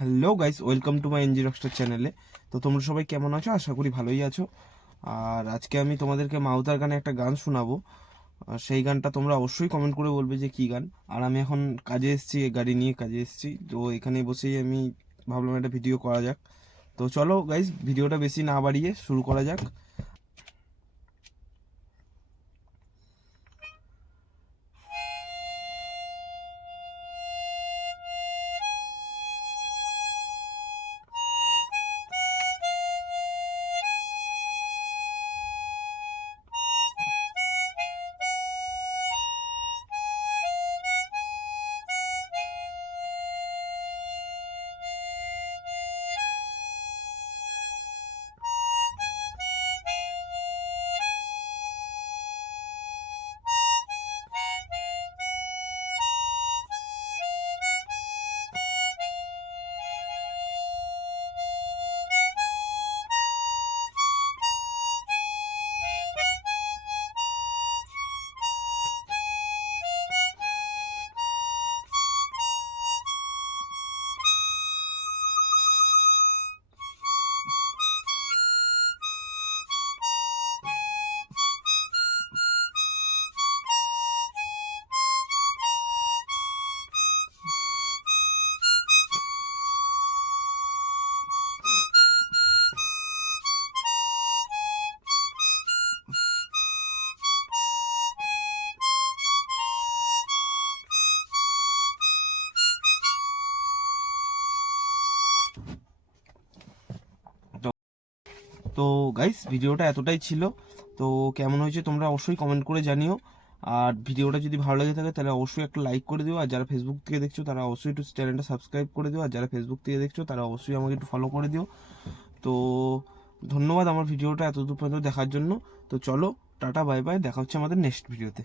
Hello guys, welcome to my NG rockstar চ্যানেলে। তো তোমরা সবাই কেমন আছো? আশা করি ভালোই আছো। আর আজকে আমি তোমাদেরকে মাউতার গানে একটা গান শোনাবো। সেই গানটা তোমরা অবশ্যই কমেন্ট করে বলবে যে কী গান। আর আমি এখন কাজে এসেছি, গাড়ি নিয়ে কাজে এসেছি, তো এখানে বসেই আমি ভাবলাম একটা ভিডিও করা যাক। তো চলো গাইস, ভিডিওটা বেশি না বাড়িয়ে শুরু করা যাক। তো গাইস, ভিডিওটা এতটাই ছিল। তো কেমন হয়েছে তোমরা অবশ্যই কমেন্ট করে জানিও। আর ভিডিওটা যদি ভালো লেগে থাকে তাহলে অবশ্যই একটা লাইক করে দিও। আর যারা ফেসবুক থেকে দেখছো তারা অবশ্যই একটু চ্যানেলটা সাবস্ক্রাইব করে দিও। আর যারা ফেসবুক থেকে দেখছো তারা অবশ্যই আমাকে একটু ফলো করে দিও। তো ধন্যবাদ আমার ভিডিওটা এতদূর পর্যন্ত দেখার জন্য। তো চলো, টাটা বাই বাই, দেখা হচ্ছে আমাদের নেক্সট ভিডিওতে।